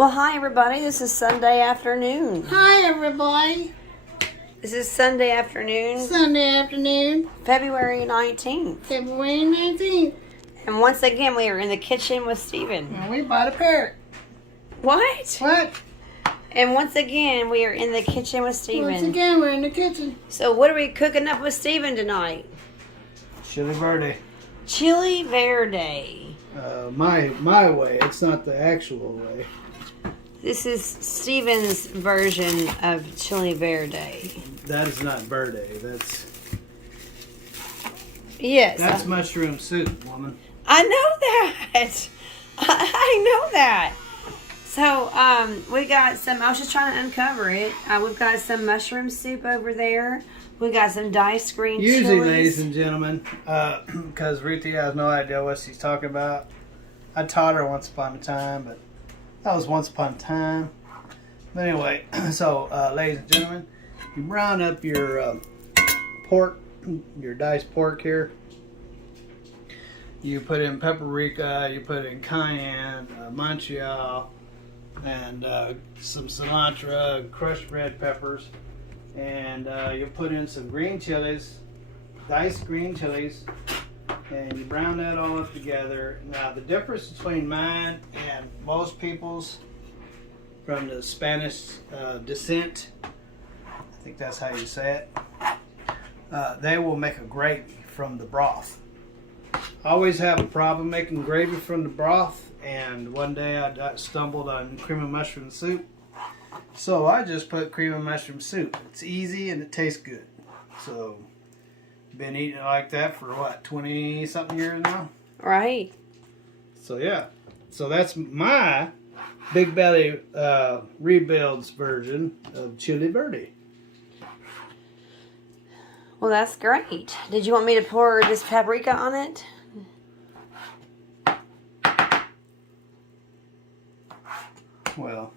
Well, hi everybody. This is Sunday afternoon. Hi everybody. This is Sunday afternoon, Sunday afternoon, February 19th. February 19th. And once again, we are in the kitchen with Stephen. And we bought a parrot. What? What? And once again, we are in the kitchen with Stephen. Once again, we're in the kitchen. So what are we cooking up with Stephen tonight? Chili Verde. Chili Verde. My way. It's not the actual way. This is Stephen's version of Chili Verde. That is not Verde. That's Yes. mushroom soup, woman. I know that. I know that. So, we got some, I was just trying to uncover it. We've got some mushroom soup over there. We got some diced green chilies. Usually, ladies and gentlemen, because Ruthie has no idea what she's talking about. I taught her once upon a time, but that was once upon a time. But anyway, so, ladies and gentlemen, you brown up your pork, your diced pork here. You put in paprika, you put in cayenne, Montreal, and some cilantro, crushed red peppers, and you put in some green chilies, diced green chilies, and you brown that all up together. Now the difference between mine and most people's from the Spanish descent, I think that's how you say it, they will make a gravy from the broth. I always have a problem making gravy from the broth, and one day I stumbled on cream of mushroom soup. So I just put cream of mushroom soup. It's easy and it tastes good. So been eating it like that for what, 20 something years now? Right. So yeah. So that's my Big Belly Rebuilds version of Chili Verde. Well, that's great. Did you want me to pour this paprika on it? Well,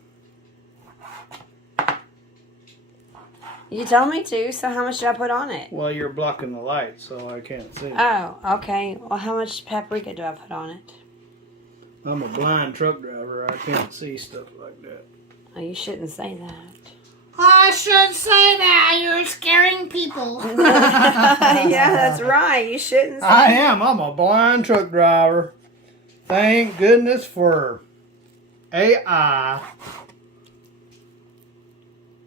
You told me to, so how much should I put on it? well, you're blocking the light, so I can't see. Oh, okay. Well, how much paprika do I put on it? I'm a blind truck driver. I can't see stuff like that. Oh, you shouldn't say that. I should say that. You're scaring people. Yeah, that's right. You shouldn't say I am. I'm a blind truck driver. Thank goodness for AI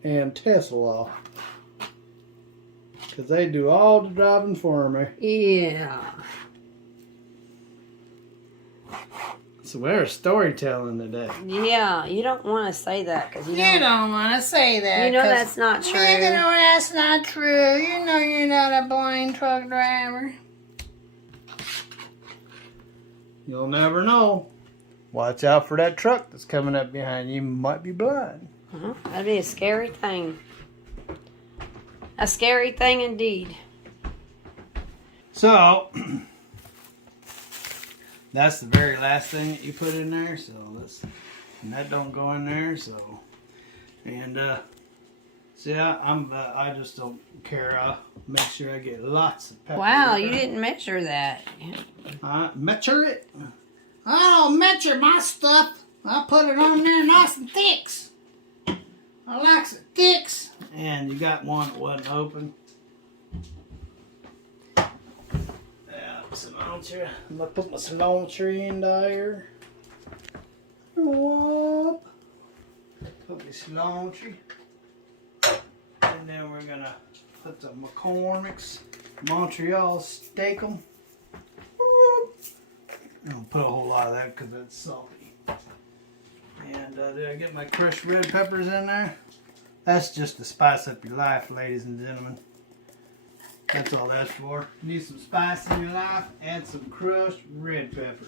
and Tesla. Because they do all the driving for me. Yeah. So we're storytelling today. Yeah, you don't want to say that because You don't want to say that. You know 'cause that's not true. You know that's not true. You know you're not a blind truck driver. You'll never know. Watch out for that truck that's coming up behind you. You might be blind. That'd be a scary thing. A scary thing indeed. So, that's the very last thing that you put in there. So and that don't go in there. So, and see, I just don't care. I'll make sure I get lots of pepper. Wow, you didn't measure that. Measure it. I don't measure my stuff. I put it on there nice and thick. I likes it thick. And you got one that wasn't open. Yeah, cilantro. I'm gonna put my cilantro in there. Whoop. Put my cilantro. And then we're gonna put the McCormick's Montreal steakum. I don't put a whole lot of that because it's salty. And did I get my crushed red peppers in there? That's just to spice up your life, ladies and gentlemen. That's all that's for. You need some spice in your life, add some crushed red pepper.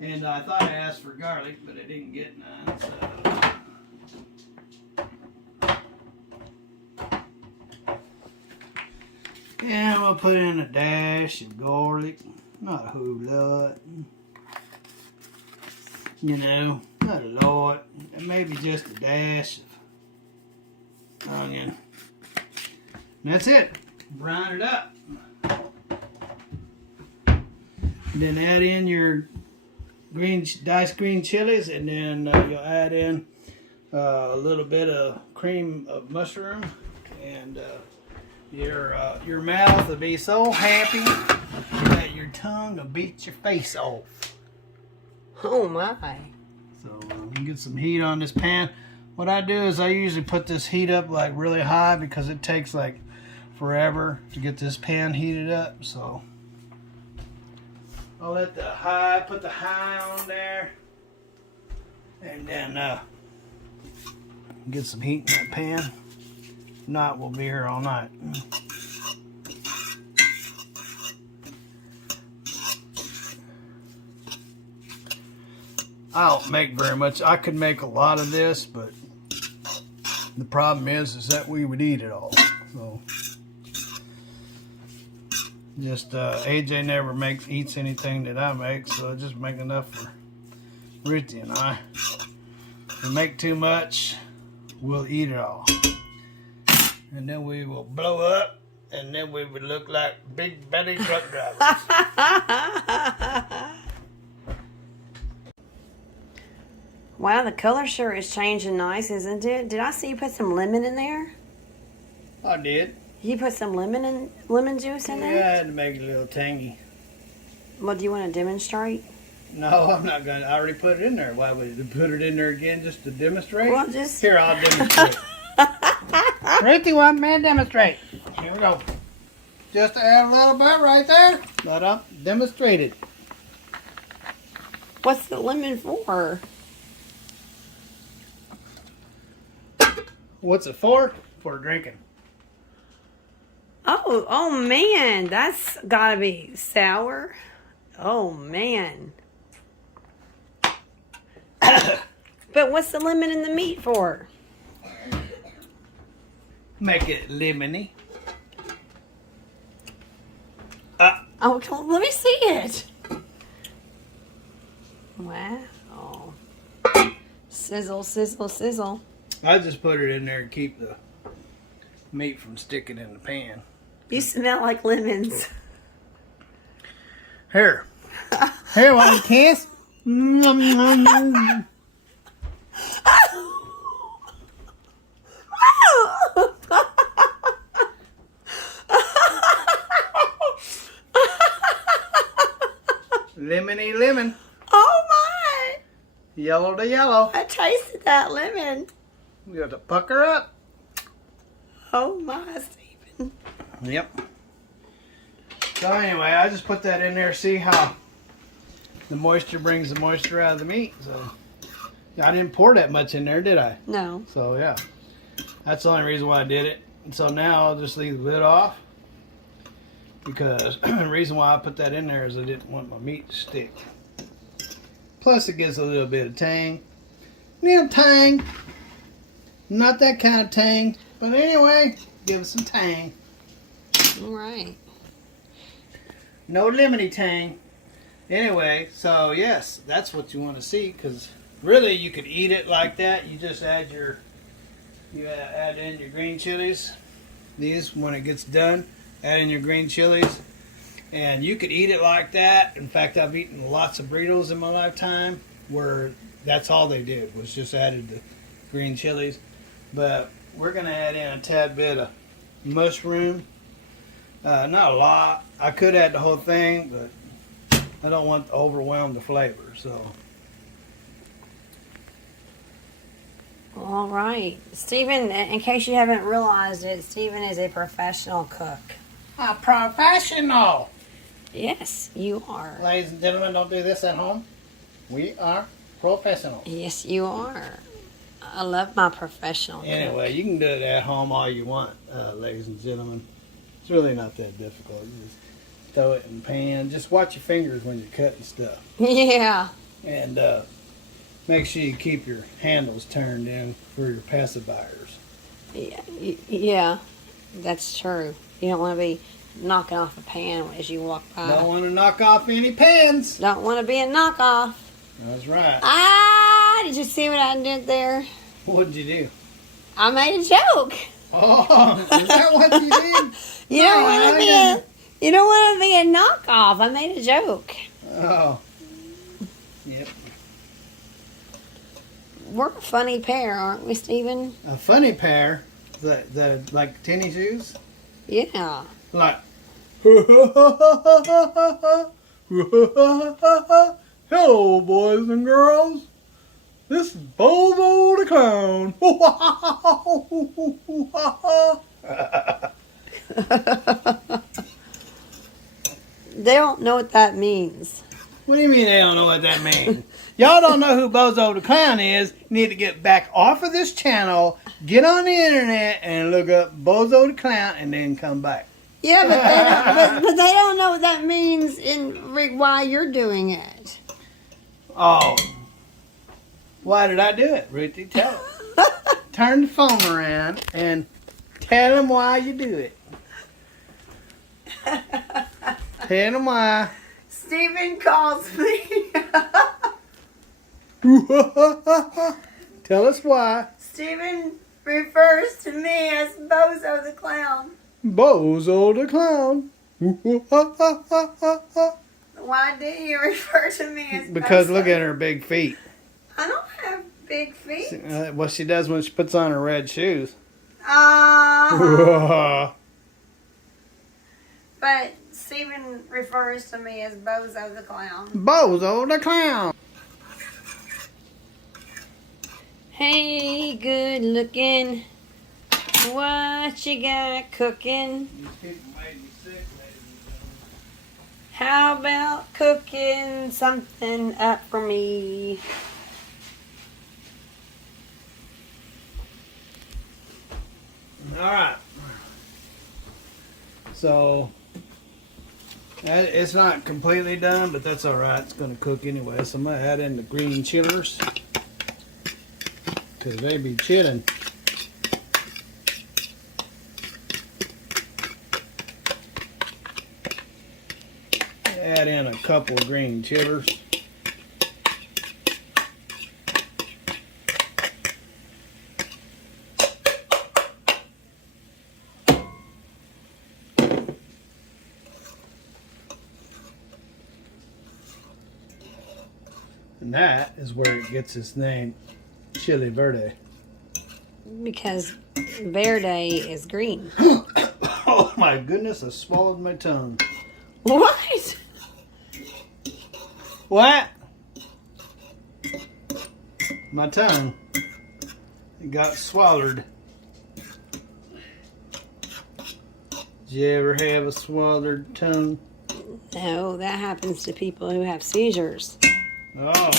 And I thought I asked for garlic, but I didn't get none, so. And we'll put in a dash of garlic. Not a whole lot. You know, not a lot. Maybe just a dash of onion. And that's it. Brown it up. And then add in your diced green chilies, and then you'll add in a little bit of cream of mushroom, and your mouth will be so happy that your tongue will beat your face off. Oh my. So you can get some heat on this pan. What I do is I usually put this heat up like really high because it takes like forever to get this pan heated up. So I'll put the high on there, and then get some heat in that pan. If not, we'll be here all night. I don't make very much. I could make a lot of this, but the problem is that we would eat it all. So just AJ never eats anything that I make, so I just make enough for Ruthie and I. If we make too much, we'll eat it all, and then we will blow up, and then we would look like big belly truck drivers. Wow, the color sure is changing nice, isn't it? Did I see you put some lemon in there? I did. You put some lemon juice in Yeah, I there? had to make it a little tangy. Well, do you want to demonstrate? No, I'm not gonna. I already put it in there. Why would you put it in there again just to demonstrate? Well, just... Here, I'll demonstrate. Ruthie, want me to demonstrate? Here we go. Just add a little bit right there. Let up. Demonstrate it. What's the lemon for? What's it for? For drinking. Oh man, that's gotta be sour. Oh man. But what's the lemon in the meat for? Make it lemony. Oh, let me see it. Wow. Sizzle, sizzle, sizzle. I just put it in there to keep the meat from sticking in the pan. You smell like lemons. Here. Here, want a kiss? Lemony lemon. Oh my! Yellow to yellow. I tasted that lemon. We have to pucker up. Oh my, Stephen. Yep. So anyway, I just put that in there. See how the moisture brings the moisture out of the meat. So I didn't pour that much in there, did I? No. So yeah, that's the only reason why I did it. And so now I'll just leave the lid off, because the reason why I put that in there is I didn't want my meat to stick. Plus it gives a little bit of tang. Little tang. Not that kind of tang, but anyway, give it some tang. All right. No lemony tang. Anyway, so yes, that's what you want to see, because really you could eat it like that. You just add in your green chilies. These, when it gets done, add in your green chilies, and you could eat it like that. In fact, I've eaten lots of burritos in my lifetime where that's all they did was just added the green chilies. But we're gonna add in a tad bit of mushroom. Not a lot. I could add the whole thing, but I don't want to overwhelm the flavor. So, All right. Stephen, in case you haven't realized it, Stephen is a professional cook. a professional. Yes, you are. Ladies and gentlemen, don't do this at home. We are professionals. Yes, you are. I love my professional cook. Anyway, you can do it at home all you want, ladies and gentlemen. It's really not that difficult. You just throw it in the pan. Just watch your fingers when you're cutting stuff. Yeah. And make sure you keep your handles turned in for your pacifiers. Yeah, that's true. You don't want to be knocking off a pan as you walk by. Don't want to knock off any pans. Don't want to be a knockoff. That's right. Did you see what I did there? What did you do? I made a joke. Oh, is that what you did? You don't want to be a knockoff. I made a joke. Oh. Yep. We're a funny pair, aren't we, Stephen? A funny pair. The like tennis shoes. Yeah. Like. Hello, boys and girls. This is Bozo the Clown. They don't know what that means. What do you mean they don't know what that means? Y'all don't know who Bozo the Clown is. You need to get back off of this channel, get on the internet, and look up Bozo the Clown, and then come back. Yeah, but they don't know what that means why you're doing it. Oh. Why did I do it, Ruthie? Tell them. Turn the phone around and tell them why you do it. Tell them why. Stephen calls me. Tell us why. Stephen refers to me as Bozo the Clown. Bozo the Clown. Why do you refer to me as Because Bozo? look at her big feet. I don't have big feet. What she does when she puts on her red shoes. But Stephen refers to me as Bozo the Clown. Bozo the Clown. Hey, good looking. What you got cooking? How about cooking something up for me? Alright. So, it's not completely done, but that's alright. It's going to cook anyway. So I'm going to add in the green chillers. Because they be chilling. Add in a couple of green chillers. And that is where it gets its name, chili verde. Because Verde is green. Oh my goodness, I swallowed my tongue. What? What? My tongue. It got swallowed. Did you ever have a swallowed tongue? No, that happens to people who have seizures. Oh.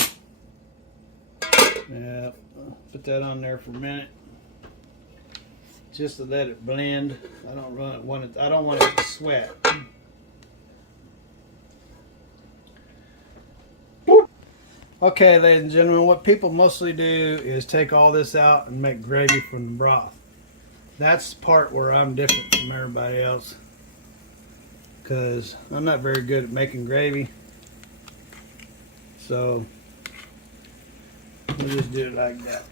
Yeah. Put that on there for a minute. Just to let it blend. I don't want it to sweat. Okay, ladies and gentlemen, what people mostly do is take all this out and make gravy from the broth. That's the part where I'm different from everybody else. Because I'm not very good at making gravy. So, we'll just do it like that.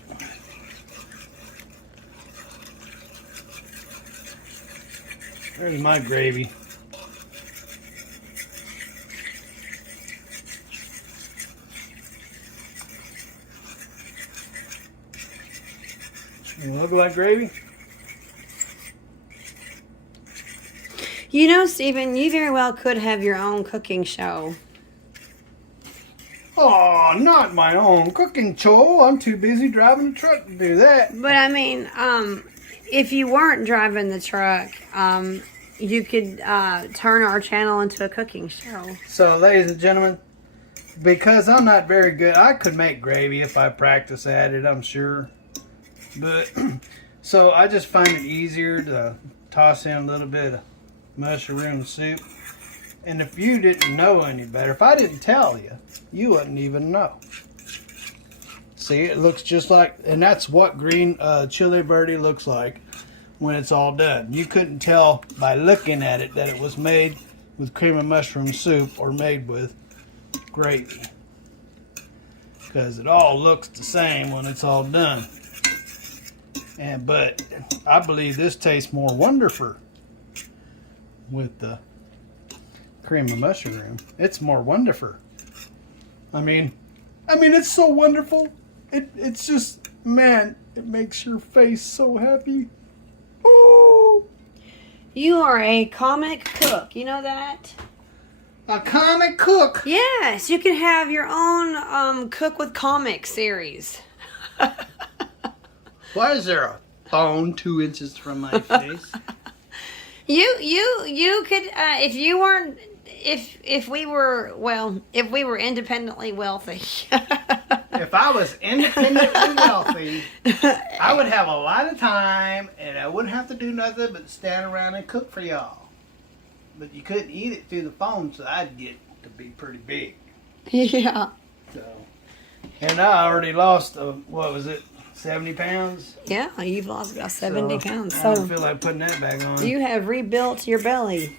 There's my gravy. Look like gravy? You know, Stephen, you very well could have your own cooking show. Oh, not my own cooking show. I'm too busy driving the truck to do that. But I mean, if you weren't driving the truck, you could turn our channel into a cooking show. So, ladies and gentlemen, because I'm not very good, I could make gravy if I practice at it, I'm sure. But, so I just find it easier to toss in a little bit of mushroom soup. And if you didn't know any better, if I didn't tell you, you wouldn't even know. See, it looks just like, and that's what green chili verde looks like when it's all done. You couldn't tell by looking at it that it was made with cream of mushroom soup or made with gravy. Because it all looks the same when it's all done. But I believe this tastes more wonderful with the cream of mushroom. It's more wonderful. I mean, I mean, it's so wonderful. It's just, man, it makes your face so happy. Oh. You are a comic cook. You know that? A comic cook. Yes, you can have your own cook with comic series. Why is there a phone 2 inches from my face? You could if you weren't if we were independently wealthy. If I was independently wealthy, I would have a lot of time and I wouldn't have to do nothing but stand around and cook for y'all. But you couldn't eat it through the phone, so I'd get to be pretty big. Yeah. So, and I already lost, what was it, 70 pounds? Yeah, you've lost about 70 pounds. I So don't feel like putting that back on. you have rebuilt your belly.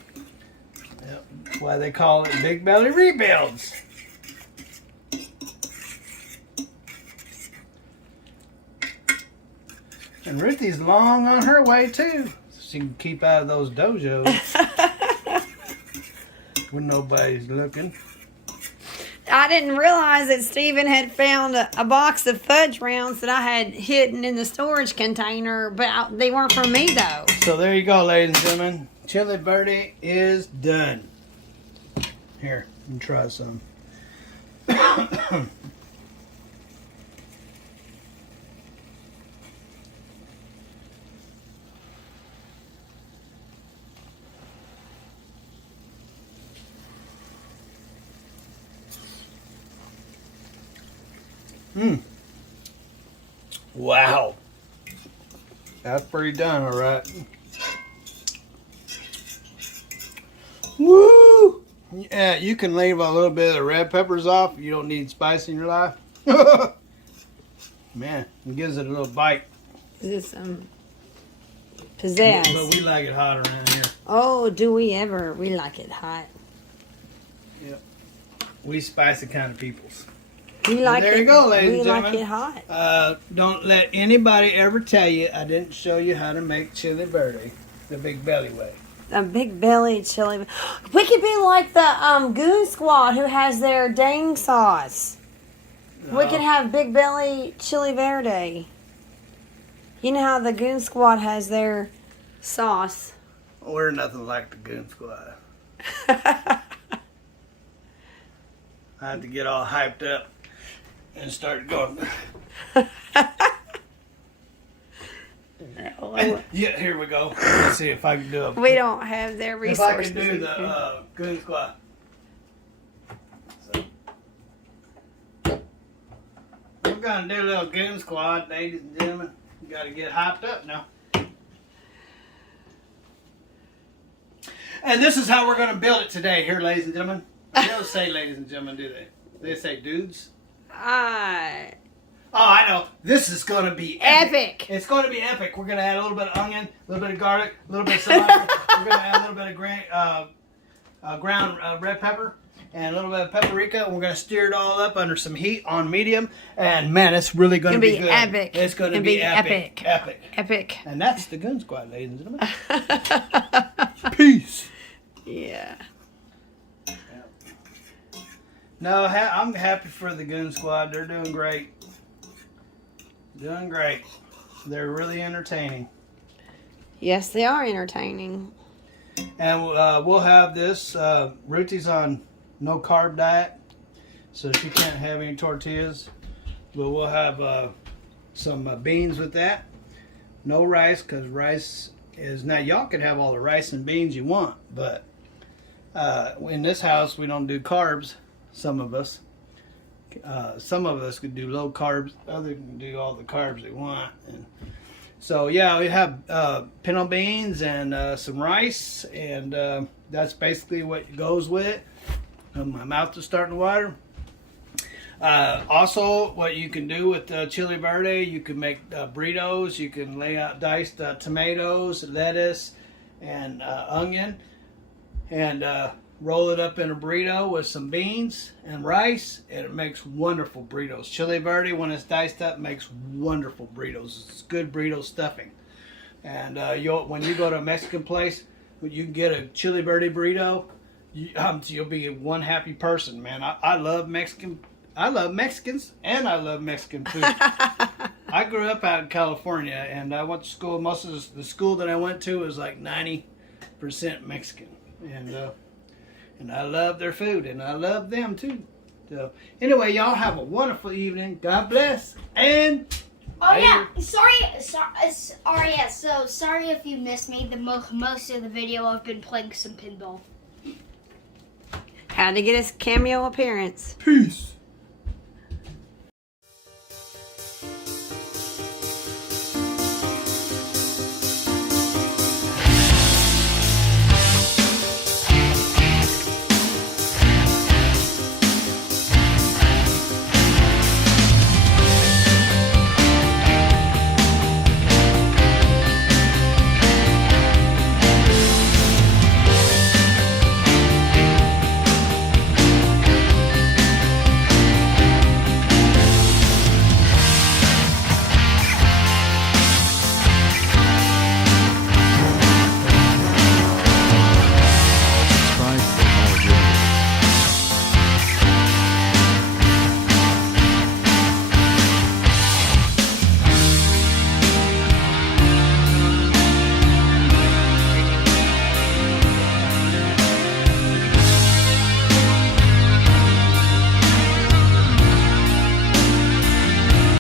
Yep. That's why they call it Big Belly Rebuilds. And Ruthie's long on her way too, so she can keep out of those dojos when nobody's looking. I didn't realize that Stephen had found a box of fudge rounds that I had hidden in the storage container, but they weren't for me though. So there you go, ladies and gentlemen. Chili Verde is done. Here, you can try some. Wow. That's pretty done, all right. Woo! Yeah, you can leave a little bit of the red peppers off. You don't need spice in your life. Man, it gives it a little bite. Is this pizzazz? But we like it hot around here. Oh, do we ever? We like it hot. Yep. We spicy kind of peoples. We like there it, you go, ladies and we gentlemen. like it hot. Don't let anybody ever tell you I didn't show you how to make chili verde the big belly way. A big belly chili. We could be like the Goon Squad who has their dang sauce. We could have big belly chili verde. You know how the Goon Squad has their sauce. We're nothing like the Goon Squad. I had to get all hyped up and start going. And, yeah, here we go. Let's see if I can do it. We don't have their resources. If I can do the Goon Squad. So. We're going to do a little Goon Squad, ladies and gentlemen. You got to get hyped up now. And this is how we're going to build it today here, ladies and gentlemen. They don't say ladies and gentlemen, do they? They say dudes. Oh, I know. This is going to be epic. It's going to be epic. We're going to add a little bit of onion, a little bit of garlic, a little bit of cilantro. We're going to add a little bit of ground red pepper and a little bit of paprika. And we're going to stir it all up under some heat on medium. And man, it's really going to be good. Epic. It's going to be epic. Epic. Epic. And that's the Goon Squad, ladies and gentlemen. Peace. Yeah. No, I'm happy for the Goon Squad. They're doing great. Doing great. They're really entertaining. Yes, they are entertaining. And we'll have this. Ruthie's on no carb diet, so she can't have any tortillas. But we'll have some beans with that. No rice, because rice is... Now, y'all can have all the rice and beans you want, but in this house, we don't do carbs, some of us. Some of us could do low carbs, others can do all the carbs they want. And so yeah, we have pinto beans and some rice, and that's basically what goes with it. My mouth is starting to water. Also, what you can do with chili verde, you can make burritos. You can lay out diced tomatoes, lettuce, and onion, and roll it up in a burrito with some beans and rice, and it makes wonderful burritos. Chili verde, when it's diced up, makes wonderful burritos. It's good burrito stuffing. And when you go to a Mexican place, you can get a chili verde burrito. You'll be one happy person, man. I love Mexican I love Mexicans and I love Mexican food. I grew up out in California, and I went to school. Most of the school that I went to was like 90% Mexican, and I love their food, and I love them too. So anyway, y'all have a wonderful evening. God bless, and Oh later. yeah, so sorry if you missed me. Most of the video I've been playing some pinball. Had to get his cameo appearance. Peace.